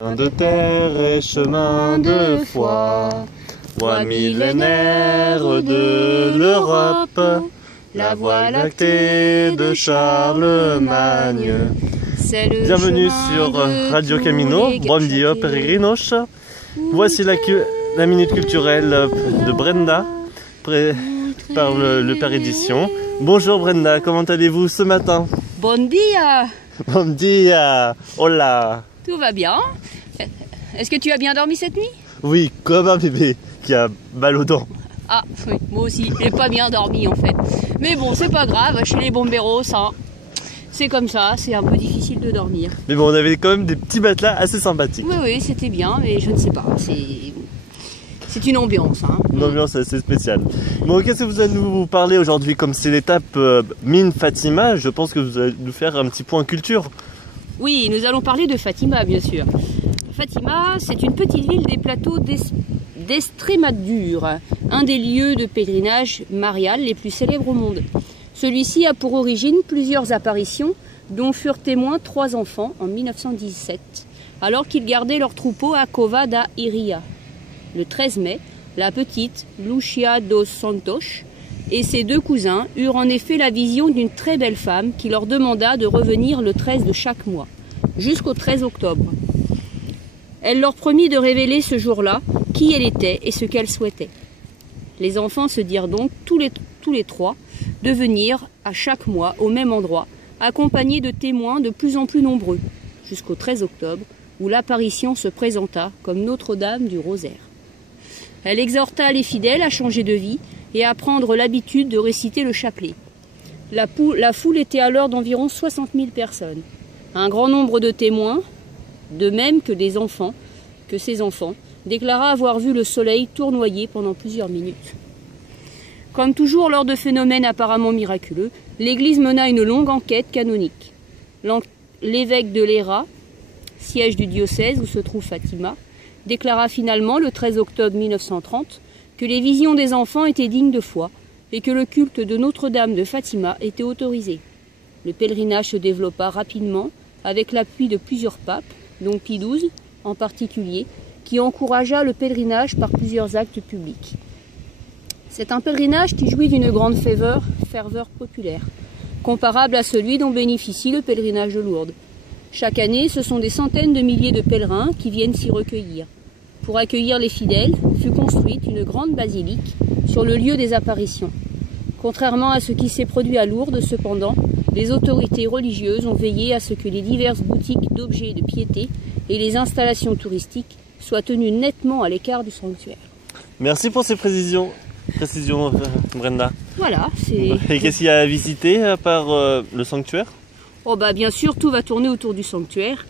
De terre et chemin de foi, voie millénaire de l'Europe, la voie lactée de Charlemagne. Bienvenue sur Radio Camino, Bon dia peregrinos. Voici la minute culturelle de Brenda, par le Père Édition. Bonjour Brenda, comment allez-vous ce matin? Bon dia! Bon dia! Hola! Tout va bien? Est-ce que tu as bien dormi cette nuit? Oui, comme un bébé qui a mal aux dents. Ah oui, moi aussi, j'ai pas bien dormi en fait. Mais bon, c'est pas grave, chez les bomberos, ça, c'est comme ça, c'est un peu difficile de dormir. Mais bon, on avait quand même des petits matelas assez sympathiques. Oui, oui, c'était bien, mais je ne sais pas, c'est une ambiance. Hein. Une ambiance assez spéciale. Bon, qu'est-ce que vous allez nous parler aujourd'hui? Comme c'est l'étape Mine Fatima, je pense que vous allez nous faire un petit point culture. Oui, nous allons parler de Fatima, bien sûr. Fatima, c'est une petite ville des plateaux d'Estrémadure, un des lieux de pèlerinage marial les plus célèbres au monde. Celui-ci a pour origine plusieurs apparitions, dont furent témoins 3 enfants en 1917, alors qu'ils gardaient leur troupeau à Cova da Iria. Le 13 mai, la petite Lucia dos Santos et ses 2 cousins eurent en effet la vision d'une très belle femme qui leur demanda de revenir le 13 de chaque mois, jusqu'au 13 octobre. Elle leur promit de révéler ce jour-là qui elle était et ce qu'elle souhaitait. Les enfants se dirent donc tous les 3 de venir à chaque mois au même endroit, accompagnés de témoins de plus en plus nombreux, jusqu'au 13 octobre où l'apparition se présenta comme Notre-Dame du Rosaire. Elle exhorta les fidèles à changer de vie et à prendre l'habitude de réciter le chapelet. La foule était alors d'environ 60 000 personnes. Un grand nombre de témoins, de même que ses enfants, déclara avoir vu le soleil tournoyer pendant plusieurs minutes. Comme toujours lors de phénomènes apparemment miraculeux, l'Église mena une longue enquête canonique. L'évêque de Léra, siège du diocèse où se trouve Fatima, déclara finalement le 13 octobre 1930 que les visions des enfants étaient dignes de foi et que le culte de Notre-Dame de Fatima était autorisé. Le pèlerinage se développa rapidement avec l'appui de plusieurs papes, dont Pie XII en particulier, qui encouragea le pèlerinage par plusieurs actes publics. C'est un pèlerinage qui jouit d'une grande ferveur populaire, comparable à celui dont bénéficie le pèlerinage de Lourdes. Chaque année, ce sont des centaines de milliers de pèlerins qui viennent s'y recueillir. Pour accueillir les fidèles, fut construite une grande basilique sur le lieu des apparitions. Contrairement à ce qui s'est produit à Lourdes, cependant, les autorités religieuses ont veillé à ce que les diverses boutiques d'objets de piété et les installations touristiques soient tenues nettement à l'écart du sanctuaire. Merci pour ces précisions Brenda. Voilà, Et qu'est-ce qu'il y a à visiter à part le sanctuaire? Oh bah bien sûr, tout va tourner autour du sanctuaire.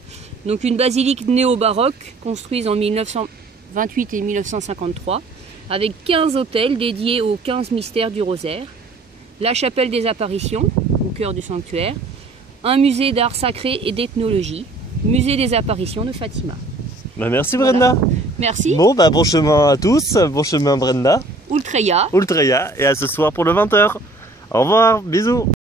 Donc une basilique néo-baroque construite en 1928 et 1953 avec 15 autels dédiés aux 15 mystères du rosaire, la chapelle des apparitions au cœur du sanctuaire, un musée d'art sacré et d'ethnologie, musée des apparitions de Fatima. Bah merci Brenda. Voilà. Merci. Bon bah bon chemin à tous, bon chemin Brenda. Ultreya. Et à ce soir pour le 20h. Au revoir, bisous.